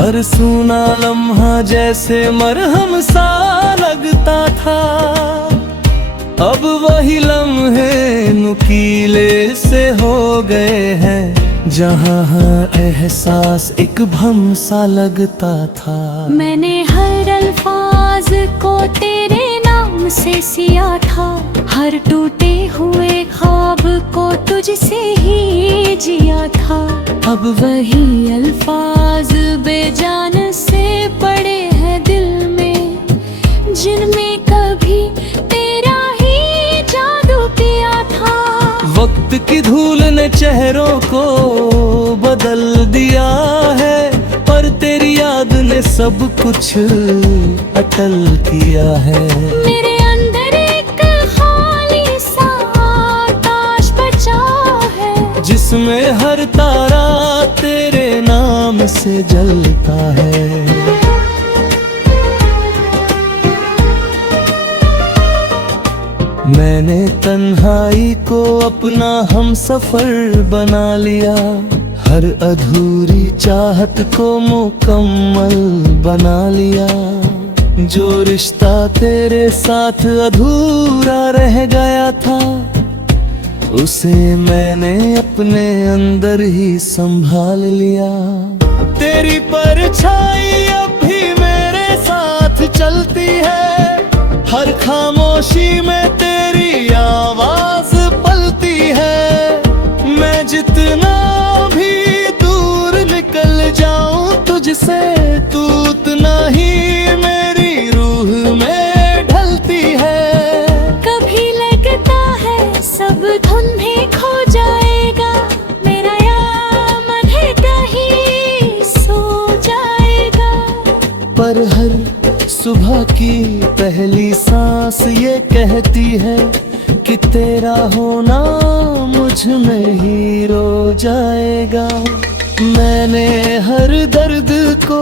हर सूना लम्हा जैसे मरहम सा लगता था। अब वही लम्हे नुकीले से हो गए हैं, जहाँ हर एहसास एक भ्रम सा लगता था। मैंने हर अल्फाज को तेरे नाम से सिया था, हर टूटे हुए ख्वाब को तुझसे ही जिया था। अब वही अल्फाज बेजान से पड़े हैं दिल में, जिनमें कभी तेरा ही जादू पिया था। वक्त की धूल ने चेहरों को बदल दिया है, पर तेरी याद ने सब कुछ अटल किया है। मेरे अंदर एक खाली सा आकाश बचा है, जिसमें हर तारा तेरे नाम से जलता है। मैंने तन्हाई को अपना हमसफर बना लिया, हर अधूरी चाहत को मुकम्मल बना लिया। जो रिश्ता तेरे साथ अधूरा रह गया था, उसे मैंने अपने अंदर ही संभाल लिया। तेरी परछाई अब भी मेरे साथ चलती है, हर खामोशी में तेरी आवाज पलती है। मैं जितना भी दूर निकल जाऊं तुझसे, तू उतना ही मेरी रूह में ढलती है। कभी लगता है सब धुन में खो जाएगा, मेरा यार मन है कहीं सो जाएगा। पर हर सुबह की पहली सांस ये कहती है कि तेरा होना मुझ में ही रो जाएगा। मैंने हर दर्द को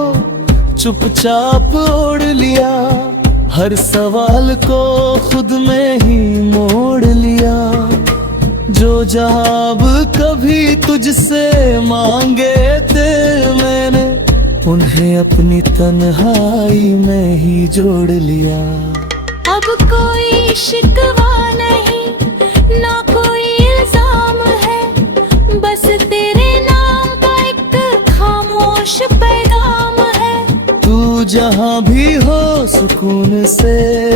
चुपचाप ओढ़ लिया, हर सवाल को खुद में ही मोड़ लिया। जो जवाब कभी तुझसे मांगे थे मैंने, उन्हें अपनी तन्हाई में ही जोड़ लिया। अब कोई शिकवा नहीं, ना कोई इल्जाम है, बस तेरे नाम का एक खामोश पैगाम है। तू जहाँ भी हो सुकून से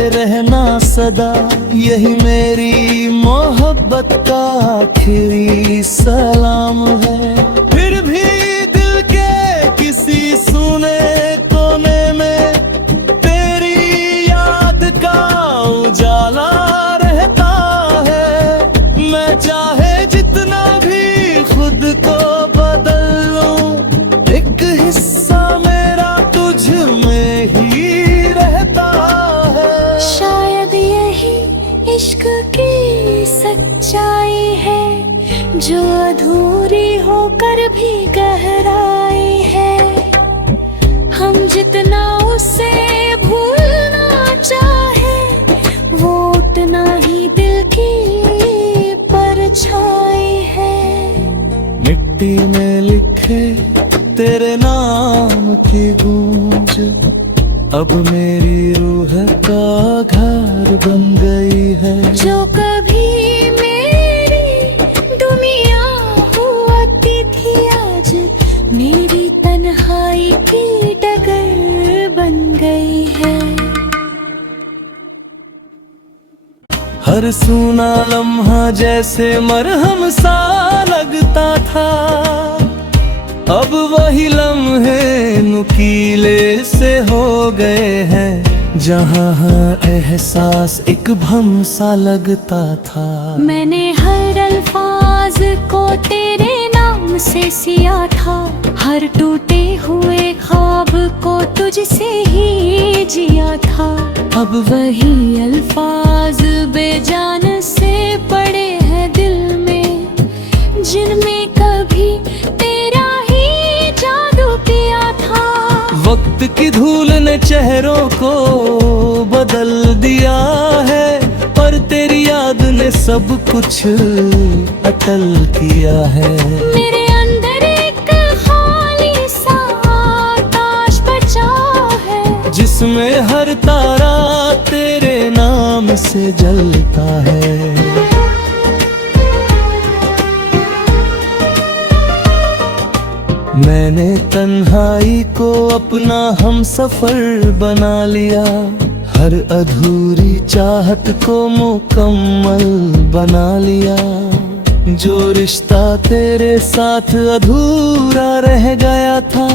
रहना सदा, यही मेरी मोहब्बत का आखिरी सलाम है। फिर भी दिल के किसी सुने कोने में तेरी याद का उजाला रहता है। मैं चाहे जितना भी खुद को बदल लूं, एक हिस्सा मेरा तुझ में ही रहता है। शायद यही इश्क की सच्चाई है, जो अधूरी होकर भी गहराई है। हम जितना उसे भूलना चाहे, वो उतना ही दिल की परछाई है। मिट्टी में लिखे तेरे नाम की गूंज अब मेरी रूह का घर बन गई है। जो कभी मेरी दुनिया हुआती थी, आज मेरी तन्हाई की डगर बन गई है। हर सूना लम्हा जैसे मरहम सा लगता था। अब वही लम्हे नुकीले से हो गए हैं, जहाँ हर एहसास एक भ्रम सा लगता था। मैंने हर अल्फाज को तेरे नाम से सिया था, हर टूटे हुए ख्वाब को तुझसे ही जिया था। अब वही अल्फाज बेजान से पड़े हैं दिल में, जिनमें कभी तेरा ही जादू पिया था। वक्त की धूल ने चेहरों को बदल दिया है, पर तेरी याद ने सब कुछ अटल किया है। मेरे अंदर एक खाली सा जिसमें हर तारा तेरे नाम से जलता है। मैंने तन्हाई को अपना हमसफर बना लिया, हर अधूरी चाहत को मुकम्मल बना लिया। जो रिश्ता तेरे साथ अधूरा रह गया था,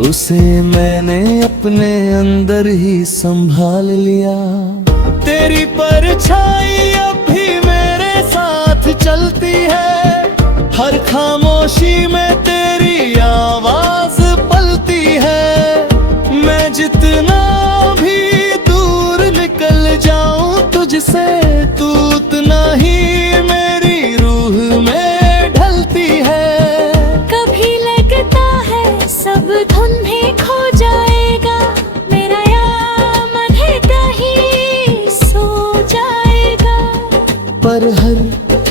उसे मैंने अपने अंदर ही संभाल लिया। तेरी परछाई अब भी मेरे साथ चलती है, हर खामोशी में तेरी आवाज पलती है। मैं जितना भी दूर निकल जाऊं तुझसे, तू उतना ही मेरी रूह में ढलती है। कभी लगता है सब धुन में खो जाएगा, मेरा या मन है कहीं सो जाएगा। पर हर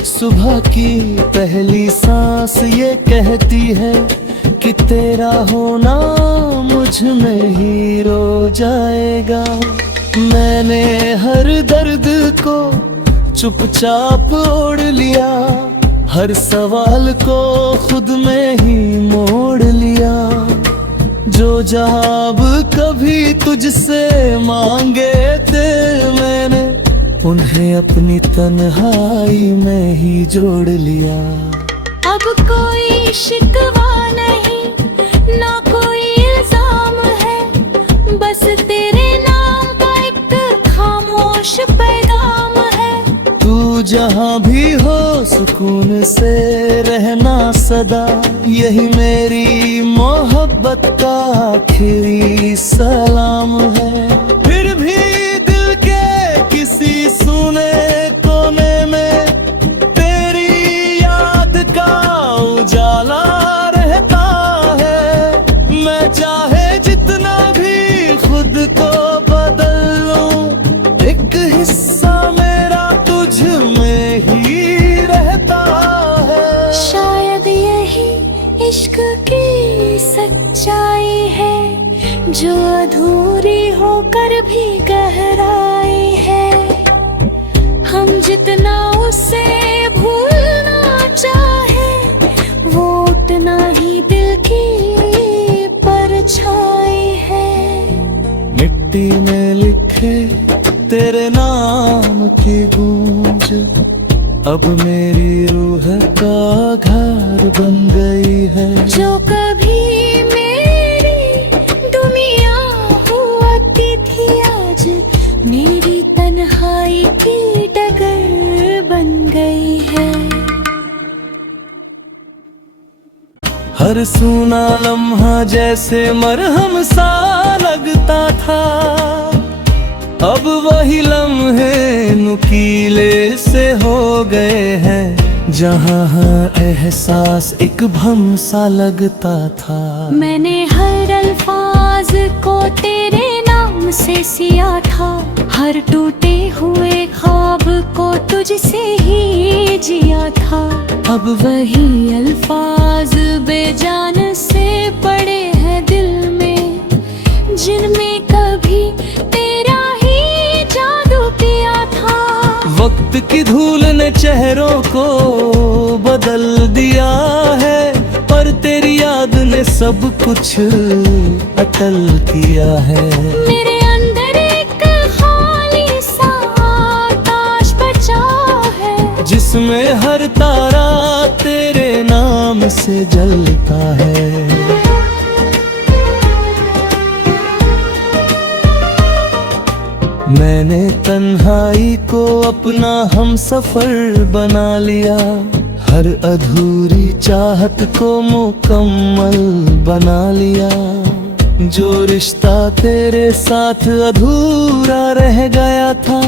सुबह की पहली सांस ये कहती है कि तेरा होना मुझ में ही रो जाएगा। मैंने हर दर्द को चुपचाप ओढ़ लिया, हर सवाल को खुद में ही मोड़ लिया। जो जवाब कभी तुझसे मांगे थे मैंने, उन्हें अपनी तन्हाई में ही जोड़ लिया। अब कोई शिकवा नहीं, ना कोई इल्जाम है, बस तेरे नाम का एक खामोश पैगाम है। तू जहाँ भी हो सुकून से रहना सदा, यही मेरी मोहब्बत का आखिरी सलाम है। फिर भी दिल के किसी सुने कोने में तेरी याद का उजाला रहता है। मैं चाहे जितना भी खुद को बदल लूं, एक हिस्सा मेरा तुझ में ही रहता है। शायद यही इश्क की सच्चाई है, जो अधूरी होकर भी गहराई है। हम जितना उसे भूलना चाहे, वो उतना ही दिल की परछाई है। मिट्टी में लिखे तेरे नाम की गूंज अब मेरी रूह का घर बन गई है। जो कभी मेरी दुनिया हुआ थी, आज मेरी तन्हाई की डगर बन गई है। हर सूना लम्हा जैसे मरहम सा लगता था, अब वही लम्हे नुकीले से हो गए हैं। जहाँ एहसास एक भ्रम सा लगता था। मैंने हर अल्फाज को तेरे नाम से सिया था, हर टूटे हुए ख्वाब को तुझसे ही जिया था। अब वही अल्फाज बेजान से पड़े हैं दिल में, जिनमें कभी तेरा ही जादू किया था। वक्त की धूल ने चेहरों को बदल दिया है, पर तेरी याद ने सब कुछ अटल किया है। मेरे अंदर एक खाली सा आकाश बचा है, जिसमें हर तारा तेरे नाम से जलता है। मैंने तन्हाई को अपना हमसफर बना लिया, हर अधूरी चाहत को मुकम्मल बना लिया। जो रिश्ता तेरे साथ अधूरा रह गया था,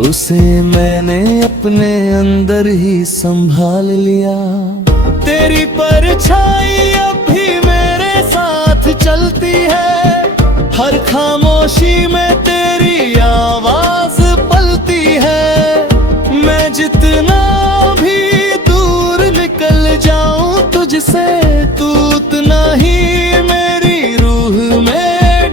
उसे मैंने अपने अंदर ही संभाल लिया। तेरी परछाई अब भी मेरे साथ चलती है, हर खामोशी में तेरी आवाज पलती है। मैं जितना भी दूर निकल जाऊं तुझसे, तू उतना ही मेरी रूह में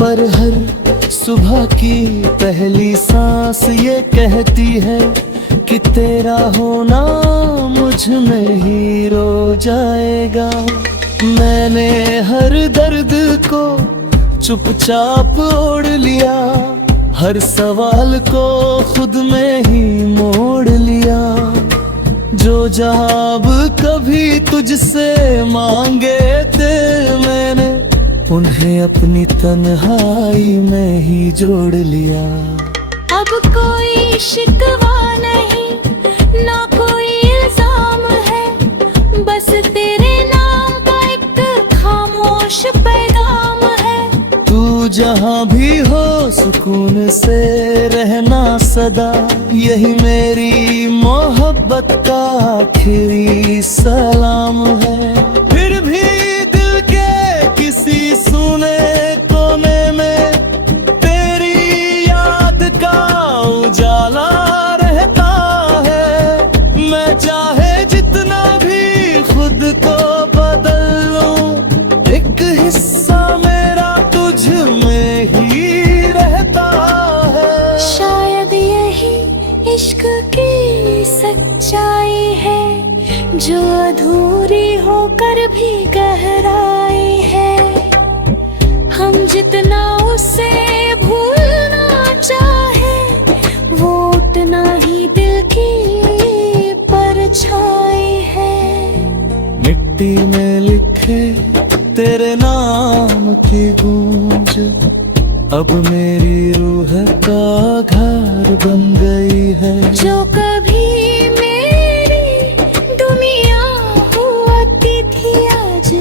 पर हर सुबह की पहली सांस ये कहती है कि तेरा होना मुझ में ही रो जाएगा। मैंने हर दर्द को चुपचाप ओढ़ लिया, हर सवाल को खुद में ही मोड़ लिया। जो जवाब कभी तुझसे मांगे थे मैंने, उन्हें अपनी तन्हाई में ही जोड़ लिया। अब कोई शिकवा नहीं, ना कोई इल्जाम है, बस तेरे नाम का एक खामोश पैगाम है। तू जहाँ भी हो सुकून से रहना सदा, यही मेरी मोहब्बत का आखिरी सलाम है। फिर भी दिल के किसी सुने कोने में तेरी याद का उजाला रहता है। मैं चाहे जितना भी खुद को बदल लूं, एक हिस्सा मेरा तुझ में ही रहता है। शायद यही इश्क की सच्चाई है, जो अधूरी होकर भी गहराई है। हम जितना उसे भूलना चाहे, वो उतना ही दिल की परछाई है। मिट्टी में लिखे तेरे नाम की गूंज अब मेरी रूह का घर बन गई है। जो कभी मेरी दुनिया हुआ थी, आज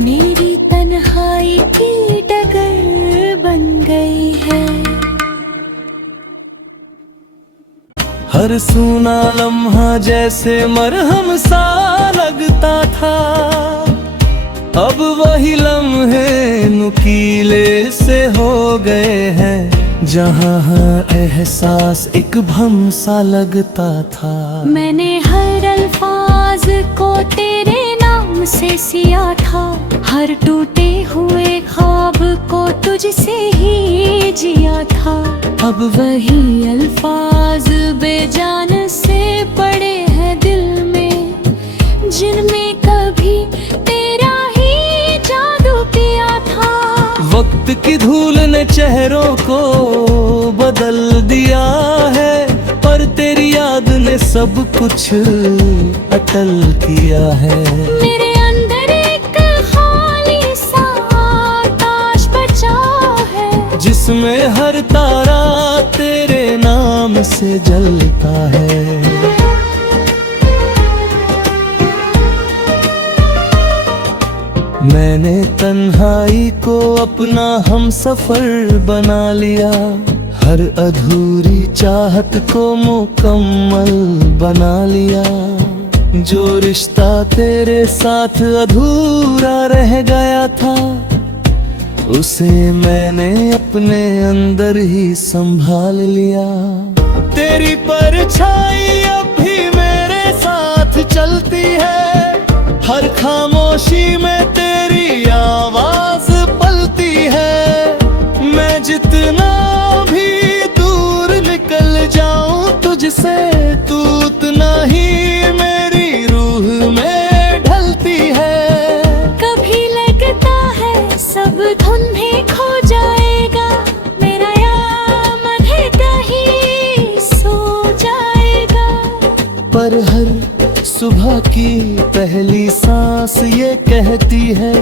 मेरी तन्हाई की डगर बन गई है। हर सूना लम्हा जैसे मरहम सा लगता था, अब वही लम्हे नुकीले से हो गए हैं। जहाँ हर एहसास एक भ्रम सा लगता था। मैंने हर अल्फाज को तेरे नाम से सिया था, हर टूटे हुए ख्वाब को तुझसे ही जिया था। अब वही अल्फाज बेजान से पड़े हैं दिल में, जिनमें कभी तेरा ही जादू किया था। वक्त की धूल ने चेहरों को बदल दिया है, पर तेरी याद ने सब कुछ अटल किया है। मेरे अंदर एक खाली सा आकाश बचा है, जिसमें हर तारा तेरे नाम से जलता है। मैंने तन्हाई को अपना हम सफर बना लिया, हर अधूरी चाहत को मुकम्मल बना लिया। जो रिश्ता तेरे साथ अधूरा रह गया था, उसे मैंने अपने अंदर ही संभाल लिया। तेरी परछाई अब भी मेरे साथ चलती है, हर खामोशी में तेरी आवाज पलती है। मैं जितना भी दूर निकल जाऊं तुझसे, तू उतना ही मेरी रूह में ढलती है। कभी लगता है सब धुन में खो जाएगा, मेरा यामन है कहीं सो जाएगा। पर हर सुबह की पहली सांस ये कहती है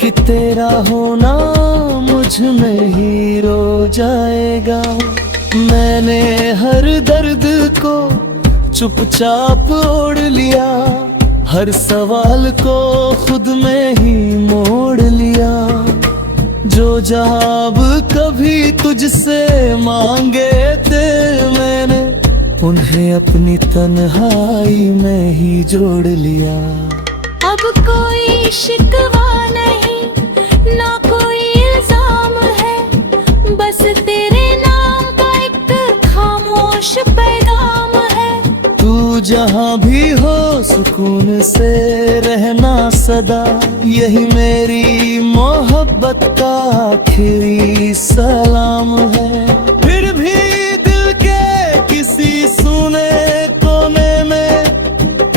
कि तेरा होना मुझ में ही रो जाएगा। मैंने हर दर्द को चुपचाप ओढ़ लिया, हर सवाल को खुद में ही मोड़ लिया। जो जवाब कभी तुझसे मांगे थे मैंने, उन्हें अपनी तन्हाई में ही जोड़ लिया। अब कोई शिकवा नहीं, ना कोई इल्जाम है, बस तेरे नाम का एक खामोश पैगाम है। तू जहाँ भी हो सुकून से रहना सदा, यही मेरी मोहब्बत का आखिरी सलाम है। फिर भी दिल के किसी सुने कोने में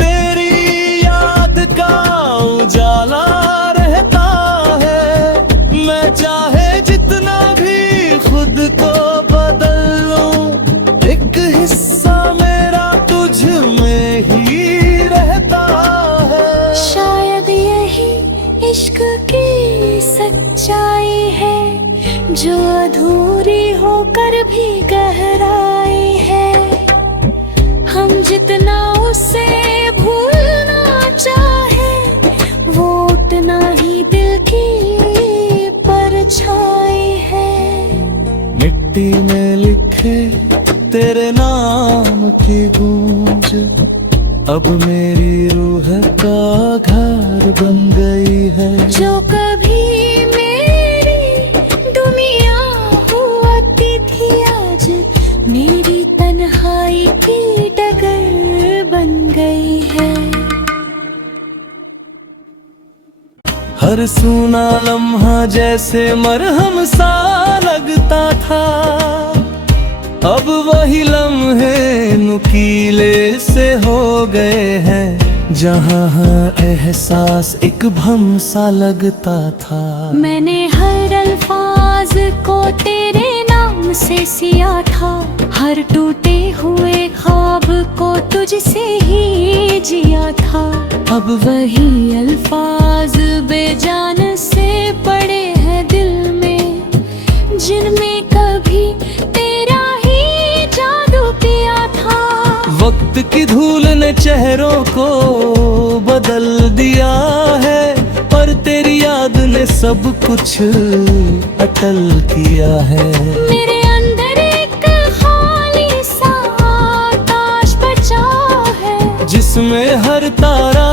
तेरी याद का उजाला रहता है। मैं चाहे जितना भी खुद को बदल लूं, एक हिस्सा मेरा तुझ में ही रहता है। शायद यही इश्क की सच्चाई है, जो अधूरी होकर भी गहराई है। हम जितना उसे भूलना चाहे, वो उतना ही दिल की परछाई है। मिट्टी में लिखे तेरे नाम की गूंज अब मेरी रूह का घर बन गई है। जो कभी मेरी दुनिया हुआती थी, आज मेरी तन्हाई की डगर बन गई है। हर सूना लम्हा जैसे मरहम सा लगता था, अब वही लम्हे नुकीले से हो गए हैं। जहाँ एहसास एक भ्रम सा लगता था। मैंने हर अल्फाज को तेरे नाम से सिया था, हर टूटे हुए ख्वाब को तुझसे ही जिया था। अब वही अल्फाज बेजान से पड़े हैं दिल में, जिनमें कभी तेरा ही जादू पिया था। वक्त की धूल ने चेहरों को बदल दिया है, पर तेरी याद ने सब कुछ अटल किया है। मेरे अंदर एक खाली सा आकाश बचा है, जिसमें हर तारा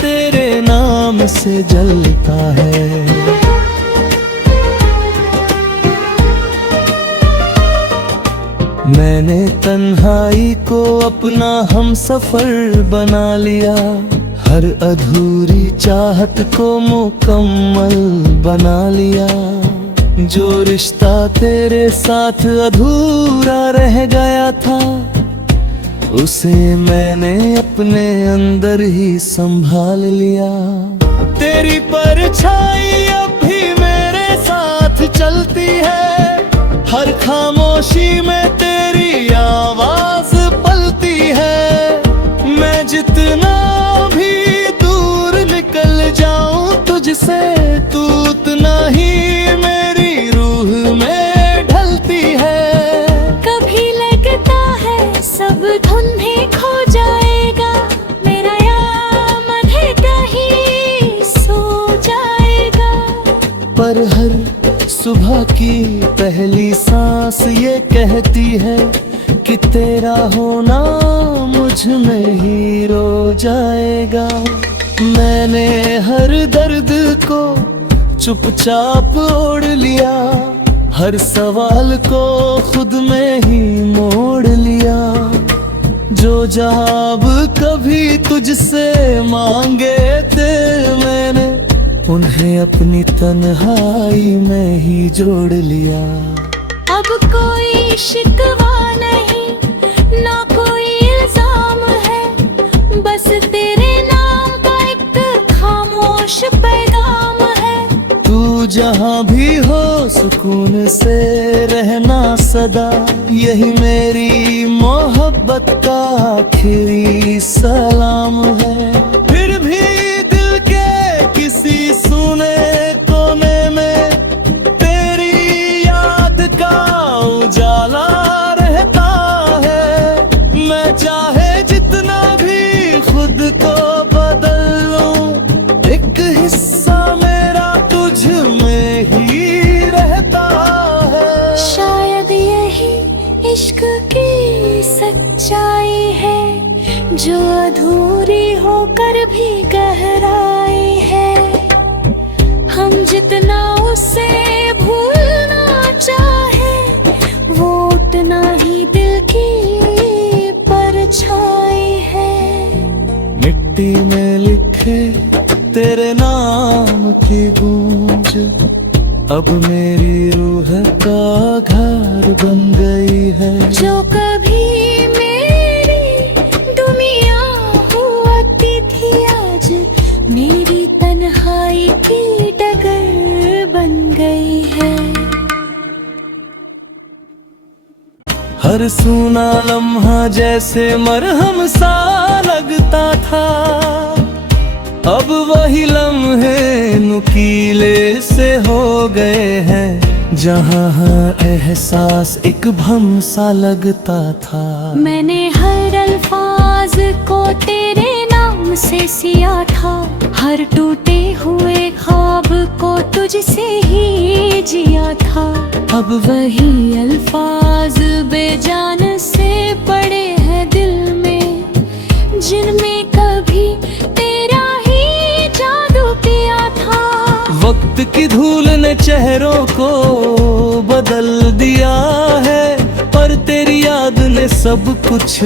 तेरे नाम से जलता है। मैंने तन्हाई को अपना हम सफर बना लिया, हर अधूरी चाहत को मुकम्मल बना लिया। जो रिश्ता तेरे साथ अधूरा रह गया था, उसे मैंने अपने अंदर ही संभाल लिया। तेरी परछाई अब भी मेरे साथ चलती है, हर खामोशी में तेरी आवाज पलती है। मैं जितना भी दूर निकल जाऊं तुझसे, तू उतना ही मेरी रूह में ढलती है। कभी लगता है सब धुंधे खो जाएगा, मेरा यार मन है कहीं सो जाएगा। पर हर सुबह की पहली सांस ये कहती है कि तेरा होना मुझ में ही रो जाएगा। मैंने हर दर्द को चुपचाप ओढ़ लिया, हर सवाल को खुद में ही मोड़ लिया। जो जवाब कभी तुझसे मांगे थे मैंने, उन्हें अपनी तन्हाई में ही जोड़ लिया। अब कोई शिकवा नहीं, ना कोई इल्जाम है, बस तेरे नाम का एक खामोश पैगाम है। तू जहाँ भी हो सुकून से रहना सदा, यही मेरी मोहब्बत का आखिरी सलाम है। फिर भी दिल के किसी सुने कोने में तेरी याद का उजाला रहता है। मैं चाहे जितना भी खुद को बदल लूं, एक हिस्सा मेरा तुझ में ही रहता है। शायद यही इश्क की सच्चाई है, जो अधूरी होकर भी गहराई है। हम जितना उसे भूलना चाहे, वो उतना ही दिल की परछाई है। मिट्टी में लिखे तेरे नाम की गूंज अब मेरी रूह का घर बन गई है। जो कभी मेरी दुनिया होती थी आज मेरी तन्हाई की डगर बन गई है। हर सूना लम्हा जैसे मरहम सा लगता था, अब वही लम्हे नुकीले से हो गए हैं। जहाँ एहसास एक भ्रम सा लगता था। मैंने हर अल्फाज को तेरे नाम से सिया था, हर टूटे हुए ख्वाब को तुझसे ही जिया था। अब वही अल्फाज बेजान से पड़े हैं दिल में, जिनमें कभी तेरा ही जादू पिया था। वक्त की धूल ने चेहरों को बदल दिया है, पर तेरी याद ने सब कुछ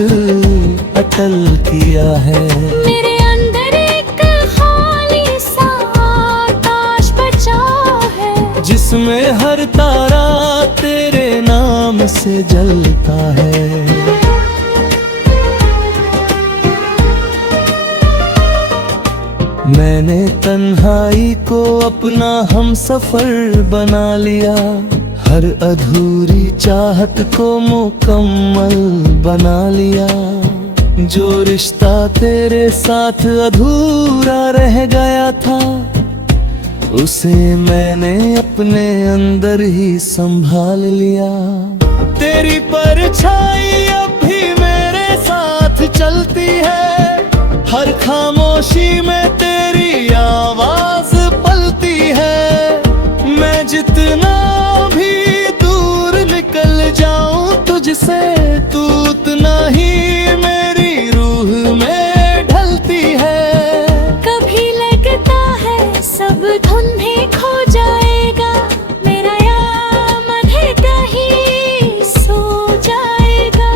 अटल किया है। मेरे अंदर एक खाली सा आकाश बचा है, जिसमें हर तारा तेरे नाम से जलता है। मैंने तन्हाई को अपना हमसफर बना लिया, हर अधूरी चाहत को मुकम्मल बना लिया। जो रिश्ता तेरे साथ अधूरा रह गया था, उसे मैंने अपने अंदर ही संभाल लिया। तेरी परछाई अब भी मेरे साथ चलती है, हर खामोशी में तेरी आवाज पलती है। मैं जितना भी दूर निकल जाऊं तुझसे, तू उतना ही मेरी रूह में ढलती है। कभी लगता है सब धुंधे खो जाएगा, मेरा यामन है कहीं सो जाएगा।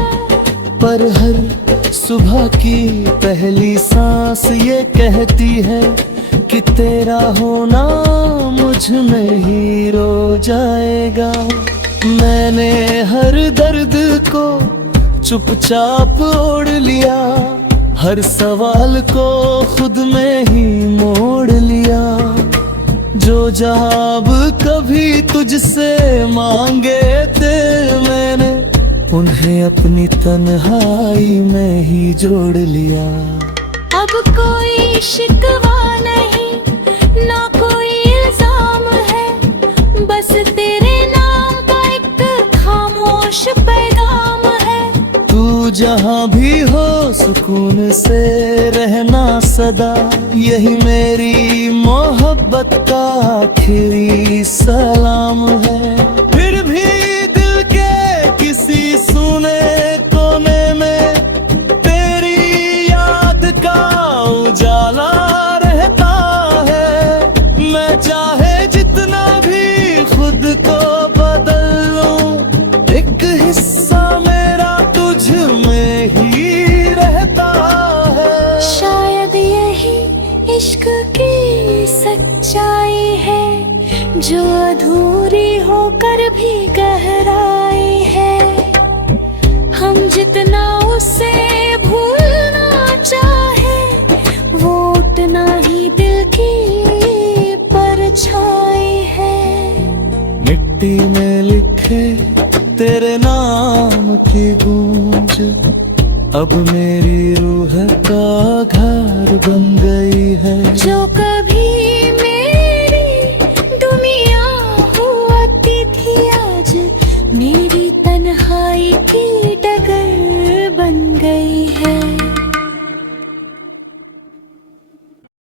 पर हर सुबह की पहली सांस ये कहती है कि तेरा होना मुझ में ही रो जाएगा। मैंने हर दर्द को चुपचाप ओढ़ लिया, हर सवाल को खुद में ही मोड़ लिया। जो जवाब कभी तुझसे मांगे थे मैंने, उन्हें अपनी तन्हाई में ही जोड़ लिया। अब कोई शिकवा नहीं, ना कोई इल्जाम है, बस तेरे नाम का एक खामोश पैगाम है। तू जहाँ भी हो सुकून से रहना सदा, यही मेरी मोहब्बत का आखिरी सलाम है। फिर भी दिल के किसी सुने कोने में तेरी याद का उजाला रहता है। मैं चाहे जितना भी खुद को बदल लूं, एक हिस्सा मेरा तुझ में ही रहता है। शायद यही इश्क की सच्चाई है, जो अधूरी होकर भी गहराई है। हम जितना उसे भूलना चाहे, वो उतना ही दिल की परछाई है। मिट्टी में लिखे तेरे नाम की गूंज अब मेरी रूह का घर बन गई है। जो